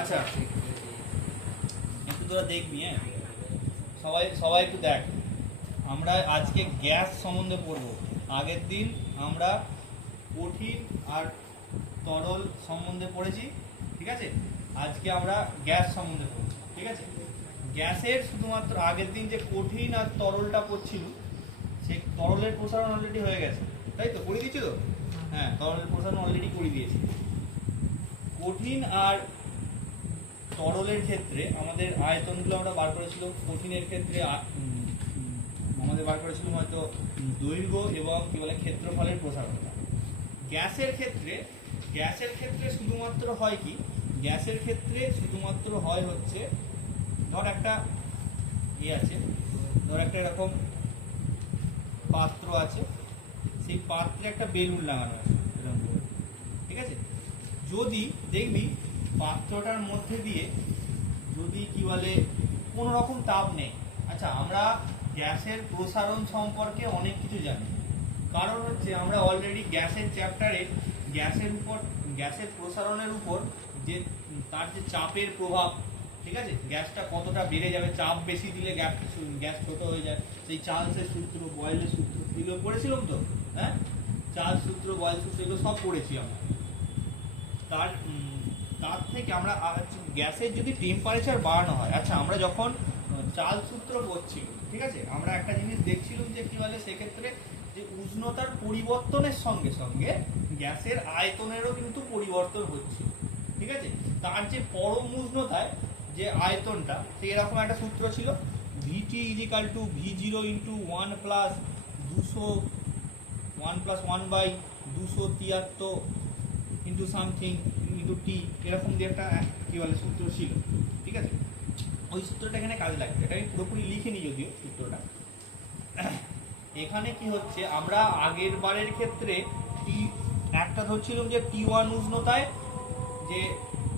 আচ্ছা। একটু তোরা দেখবি হ্যাঁ? সবাই সবাই একটু দেখ। আমরা আজকে গ্যাস সম্বন্ধে পড়ব। আগের দিন আমরা কঠিন আর তরল সম্বন্ধে পড়েছি, ঠিক আছে? আজকে আমরা গ্যাস সম্বন্ধে পড়ব, ঠিক আছে? গ্যাসের শুধুমাত্র আগের দিন যে কঠিন আর তরলটা পড়ছিল সেই তরলের প্রসারণ অলরেডি হয়ে গেছে। তাই তো? করে দিয়েছি তো? হ্যাঁ তরলের প্রসারণ অলরেডি করে দিয়েছি। কঠিন আর তরলের ক্ষেত্রে আমাদের আয়তনগুলো আমরা বার করেছিল কঠিনের ক্ষেত্রে আমাদের বার করেছিলাম হয়তো দৈর্ঘ্য এবং কি বলে ক্ষেত্রফলের প্রসারণটা। গ্যাসের ক্ষেত্রে গ্যাসের ক্ষেত্রে শুধুমাত্র হয় কি? গ্যাসের ক্ষেত্রে শুধুমাত্র হয় হচ্ছে, ধর একটা ইয়ে আছে, ধর একটা এরকম পাত্র আছে, সেই পাত্রে একটা বেলুন লাগানো আছে, এরকম। ঠিক আছে? যদি দেখবি পাত্রটার মধ্যে দিয়ে যদি কি বলে কোনো রকম তাপ নেই। আচ্ছা আমরা গ্যাসের প্রসারণ সম্পর্কে অনেক কিছু জানি। কারণ হচ্ছে আমরা অলরেডি গ্যাসের চ্যাপ্টারে গ্যাসের উপর, গ্যাসের প্রসারণের উপর যে, তার যে চাপের প্রভাব, ঠিক আছে? গ্যাসটা কতটা বেড়ে যাবে, চাপ বেশি দিলে গ্যাস গ্যাস ছোট হয়ে যায়। সেই চার্লসের সূত্র, বয়েলের সূত্র, এগুলো পড়েছিলাম তো? হ্যাঁ? চার্লস সূত্র বয়েল সূত্র, এগুলো সব পড়েছি আমরা। তার তার থেকে আমরা গ্যাসের যদি টেম্পারেচার বাড়ানো হয় আচ্ছা আমরা যখন চাল সূত্র করছি, ঠিক আছে, আমরা একটা জিনিস দেখছিলাম যে কি বলে, সেক্ষেত্রে যে উষ্ণতার পরিবর্তনের সঙ্গে সঙ্গে গ্যাসের আয়তনেরও কিন্তু পরিবর্তন হচ্ছে, ঠিক আছে? তার যে পরম উষ্ণতায় যে আয়তনটা, সেই এরকম একটা সূত্র ছিল V T equal to V zero into one plus দুশো ওয়ান প্লাস ওয়ান বাই দুশো তিয়াত্তর ইন্টু সামথিং ইন্টু টি এরকম দিয়ে একটা, কী বলে, সূত্র ছিল, ঠিক আছে? ওই সূত্রটা এখানে কাজে লাগবে, এটা আমি পুরোপুরি লিখিনি যদিও সূত্রটা। এখানে কি হচ্ছে, আমরা আগের বারের ক্ষেত্রে টি, একটা ধরছিলাম যে টি ওয়ান উষ্ণতায় যে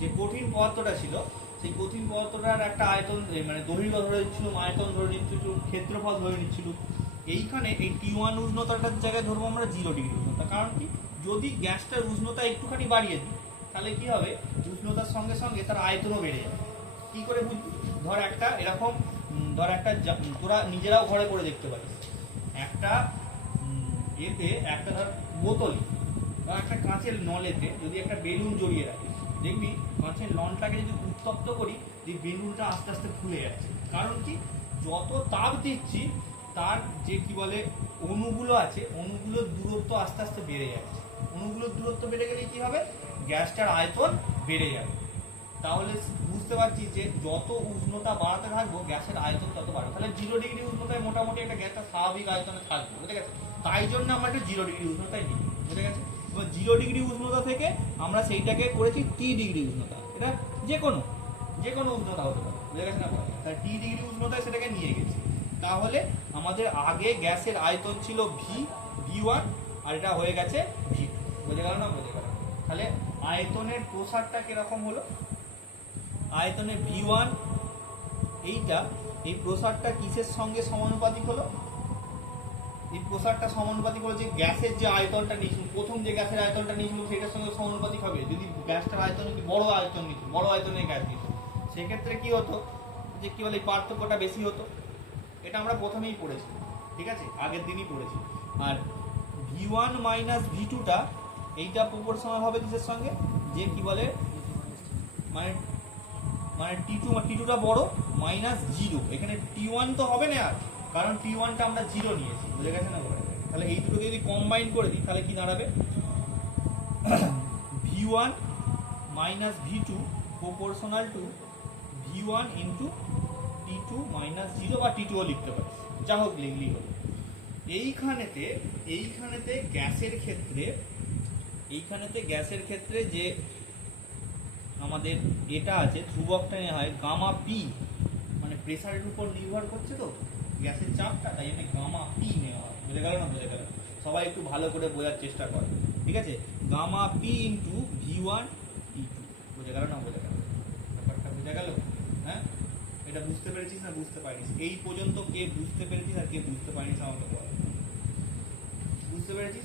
যে কঠিন পদার্থটা ছিল, সেই কঠিন পদার্থটার একটা আয়তন মানে দৈর্ঘ্য ধরে নিচ্ছিলাম আয়তন ধরে নিচ্ছিলাম ক্ষেত্রফল ধরে নিচ্ছিলাম এইখানে এই টি ওয়ান উষ্ণতাটার জায়গায় ধরবো আমরা জিরো ডিগ্রি উষ্ণতা। কারণ কি? যদি গ্যাসটার উষ্ণতা একটুখানি বাড়িয়ে দিই তাহলে কি হবে? উষ্ণতার সঙ্গে সঙ্গে তার আয়তনও বেড়ে যাবে। কি করে বুঝবি ধর একটা এরকম ধর একটা তোরা নিজেরাও ঘরে করে দেখতে পারিস। একটা এতে একটা ধর বোতলে বা একটা কাঁচের নলেতে যদি একটা বেলুন জড়িয়ে রাখিস, দেখবি কাঁচের নলটাকে যদি উত্তপ্ত করি যে বেলুনটা আস্তে আস্তে ফুলে যাচ্ছে। কারণ কি? যত তাপ দিচ্ছি, তার যে কি বলে, অণুগুলো আছে, অণুগুলোর দূরত্ব আস্তে আস্তে বেড়ে যাচ্ছে। অণুগুলোর দূরত্ব বেড়ে গেলে কি হবে? গ্যাসটার আয়তন বেড়ে যাবে। তাহলে বুঝতে পারছি যে যত উষ্ণতা বাড়াতে থাকব, গ্যাসের আয়তন তত বাড়বে। তাহলে জিরো ডিগ্রি উষ্ণতায় মোটামুটি একটা গ্যাসটা স্বাভাবিক আয়তনে থাকবে, বুঝতে গেছে? তাই জন্য আমরা একটা জিরো ডিগ্রি উষ্ণতায় নিই, বুঝতে গেছে? এবার জিরো ডিগ্রি উষ্ণতা থেকে আমরা সেইটাকে করেছি টি ডিগ্রি উষ্ণতা। এটা যে কোনো যে কোনো উষ্ণতা হতে পারে বুঝে গেছে না তাই টি ডিগ্রি উষ্ণতায় সেটাকে নিয়ে গেছি। তাহলে আমাদের আগে গ্যাসের আয়তন ছিল ভি ভি ওয়ান আর এটা হয়ে গেছে ভি বুঝে গেল না? বুঝে গেল তাহলে আয়তনের প্রসারটা কীরকম হলো? আয়তনে ভি ওয়ান এইটা, এই প্রসারটা কিসের সঙ্গে সমানুপাতিক হলো? এই প্রসারটা সমানুপাতিক হলো যে গ্যাসের যে আয়তনটা নিয়েছিল, প্রথম যে গ্যাসের আয়তনটা নিয়েছিল সেটার সঙ্গে সমানুপাতিক হবে। যদি গ্যাসটার আয়তন বড় আয়তন নিত, বড় আয়তনের গ্যাস নিত, সেক্ষেত্রে কি হতো? যে কি বলে, এই পার্থক্যটা বেশি হতো। এটা আমরা প্রথমেই পড়েছি, ঠিক আছে? আগের দিনই পড়েছি। আর ভি ওয়ান মাইনাস ভি টুটা এইটা প্রপোর্শনাল হবে কিসের সঙ্গে? যে কি বলে? মানে মানে টি টু টি টুটা বড় মাইনাস জিরো এখানে টি ওয়ান তো হবে না আর। কারণ টি ওয়ানটা আমরা জিরো নিয়েছি। বুঝে গেছে না তাহলে এই দুটোকে যদি কম্বাইন করে দিই, তাহলে কি দাঁড়াবে? V one minus V two proportional to V one into T two minus zero বা টি টুও লিখতে পারি যা হোক লিখলি হলো এইখানেতে এইখানেতে গ্যাসের ক্ষেত্রে এইখানেতে গ্যাসের ক্ষেত্রে যে আমাদের এটা আছে ধ্রুবকটা নেওয়া হয় গামা পি মানে প্রেশারের উপর নির্ভর করছে তো, গ্যাসের চাপটা, তাই জন্য গামা পি নেওয়া হয়। বুঝে গেল না? বুঝে গেল। সবাই একটু ভালো করে বোঝার চেষ্টা করে। ঠিক আছে? Gamma P into V one ই টু বুঝে গেল না? বুঝে গেল। ব্যাপারটা বুঝে গেল? হ্যাঁ? এটা বুঝতে পেরেছিস না? বুঝতে পারিস। এই পর্যন্ত কে বুঝতে পেরেছিস আর কে বুঝতে পারিস আমাকে বল। বুঝতে পেরেছিস?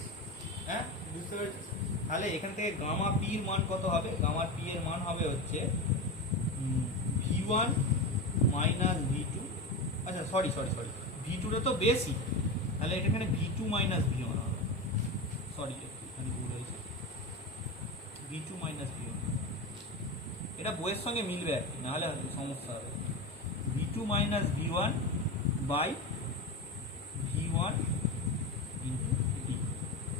হ্যাঁ? বুঝতে পেরেছিস? তাহলে এখান থেকে গামা পি এর মান কত হবে? গামা পি এর মান হবে হচ্ছে V one minus V two আচ্ছা সরি সরি সরি ভি টুটা তো বেশি। তাহলে এটা এখানে V two minus V one হবে। সরি এখানে ভুল হয়েছে। V two minus V one এটা বইয়ের সঙ্গে মিলবে আর কি, নাহলে সমস্যা হবে V two minus V one by V one into D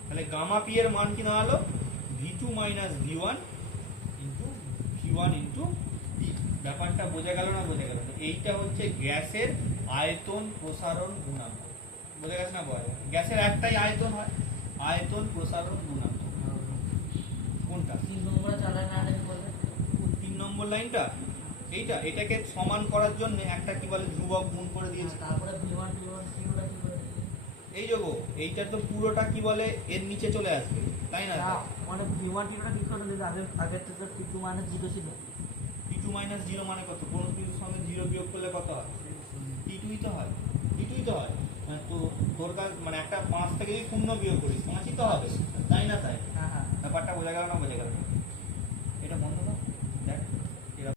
তাহলে গামা পি এর মান কি না দাঁড়াল? V two minus V one into V one into D ব্যাপারটা বোঝা গেল না বোঝা গেল এইটা হচ্ছে গ্যাসের আয়তন প্রসারণ গুণাঙ্ক। বোঝা গেছে না গেছে? গ্যাসের একটাই আয়তন হয় আয়তন প্রসারণ গুণাঙ্ক। কোনটা? তিন নম্বরে তিন নম্বর লাইনটা? এইটা এটাকে সমান করার জন্য একটা কি বলে ধ্রুবক গুণ করে দিয়েছে। তারপরে ভি ভি ভি এই যোগো এইটা তো পুরোটা কি বলে এর নিচে চলে আসবে। তাই না, মানে ভি ওয়ান ওটা কি করে দিলে আগে আগে তো টি টু মানে জিরো ছিল। টি টু মাইনাস জিরো মানে কত? কোনো কিছুর সঙ্গে জিরো বিয়োগ করলে কত হয়? টি টুই তো হয়। টি টুই তো হয়। হ্যাঁ, তো তোর কাছে মানে একটা পাঁচ থেকে যদি শূন্য বিয়োগ করিস। পাঁচই তো হবে। তাই না তাই? হ্যাঁ হ্যাঁ। ব্যাপারটা বোঝা গেল না বোঝা গেল?